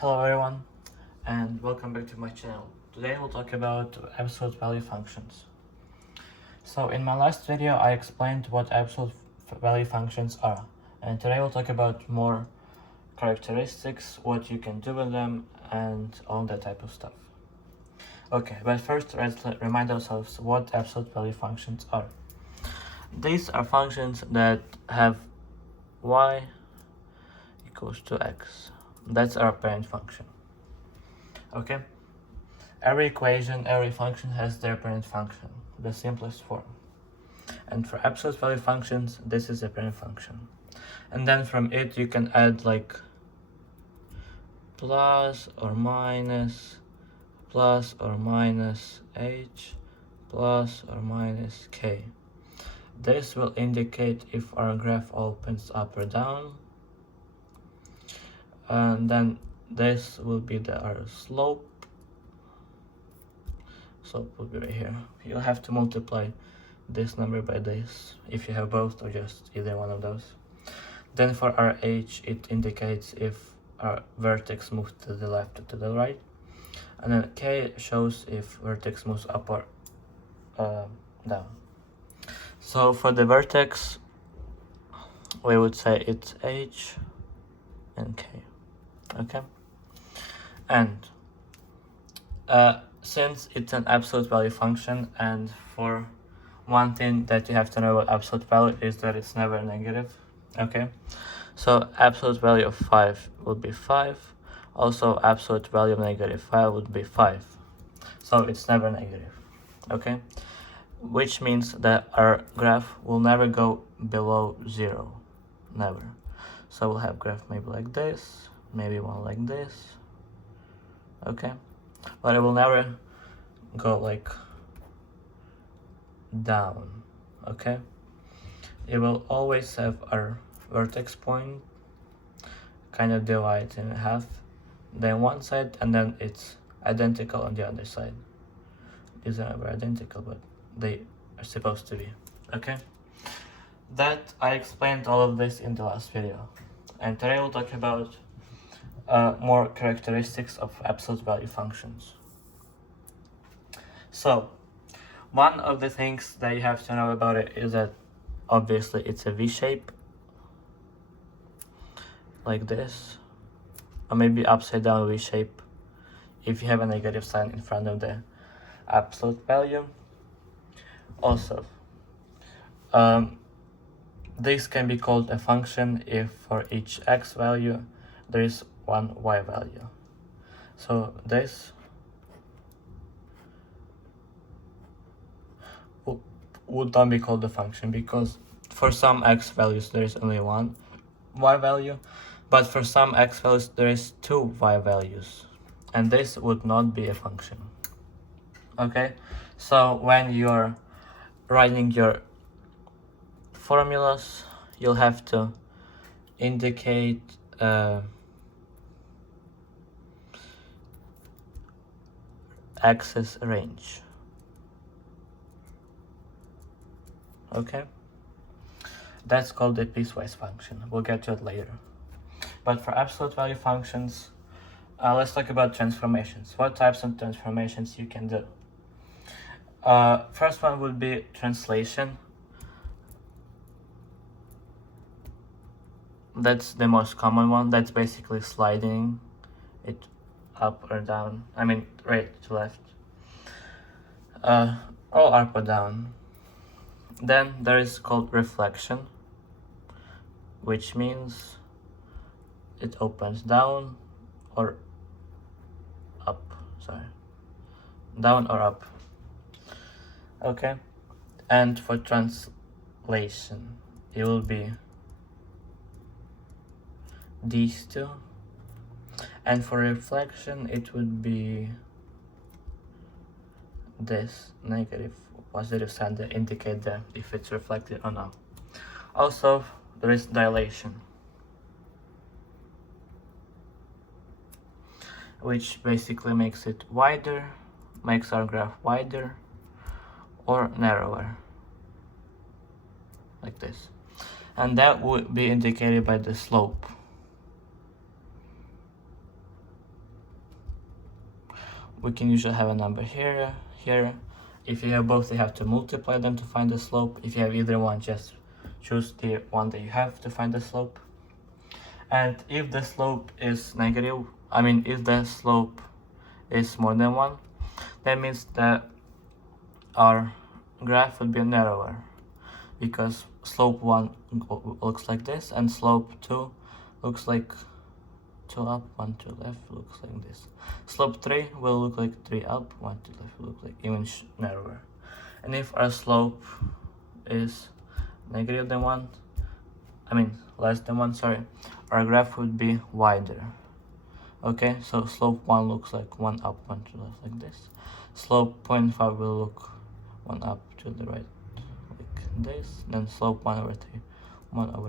Hello everyone, and welcome back to my channel. Today we'll talk about absolute value functions. So in my last video I explained what absolute value functions are, and today we'll talk about more characteristics, what you can do with them, and all that type of stuff. Okay, but first let's remind ourselves what absolute value functions are. These are functions that have y equals to x. That's our parent function. Okay? Every equation, every function has their parent function, the simplest form. And for absolute value functions, this is the parent function. And then from it you can add like plus or minus h plus or minus k. This will indicate if our graph opens up or down. And then this will be our slope. Slope will be right here. You'll have to multiply this number by this if you have both or just either one of those. Then for our h, it indicates if our vertex moves to the left or to the right. And then k shows if vertex moves up or down. So for the vertex, we would say it's h and k. Okay? And since it's an absolute value function, and for one thing that you have to know about absolute value is that it's never negative. Okay, so absolute value of 5 would be 5. Also, absolute value of negative 5 would be 5. So it's never negative. Okay, which means that our graph will never go below 0. Never. So we'll have graph maybe like this, maybe one like this. Okay, but it will never go like down. Okay, it will always have our vertex point kind of divided in half, then one side, and then it's identical on the other side. These are never identical, but they are supposed to be. Okay, that I explained all of this in the last video, and today we'll talk about more characteristics of absolute value functions. So one of the things that you have to know about it is that obviously it's a V shape, like this, or maybe upside down V shape if you have a negative sign in front of the absolute value. Also, this can be called a function if for each x value there is one y value. So this would not be called a function because for some x values there is only one y value, but for some x values there is two y values, and this would not be a function. Okay, so when you're writing your formulas, you'll have to indicate axis range. Okay, that's called the piecewise function. We'll get to it later. But for absolute value functions, let's talk about transformations. What types of transformations you can do? First one would be translation. That's the most common one. That's basically sliding it up or down. I mean, right to left. Or up or down. Then there is called reflection, which means it opens down or up. Down or up. Okay, and for translation, it will be these two, and for reflection, it would be this negative positive sign that indicate that if it's reflected or not. Also, there is dilation, which basically makes it wider, makes our graph wider or narrower, like this, and that would be indicated by the slope. we can usually have a number here. If you have both, you have to multiply them to find the slope. If you have either one, just choose the one that you have to find the slope. And if the slope is negative, if the slope is more than 1, that means that our graph would be narrower, because slope 1 looks like this and slope 2 looks like 2 up, 1 to left, looks like this. Slope 3 will look like 3 up, 1 to left, will look like even narrower. And if our slope is negative than 1, less than 1, sorry, our graph would be wider. Okay, so slope 1 looks like 1 up, 1 to left, like this. Slope 0.5 will look 1 up to the right, like this. Then slope 1 over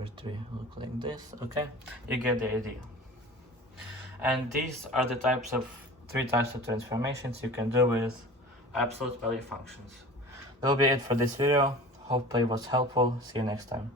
3 look like this. Okay, you get the idea. And these are the 3 types of transformations you can do with absolute value functions. That will be it for this video. Hopefully it was helpful. See you next time.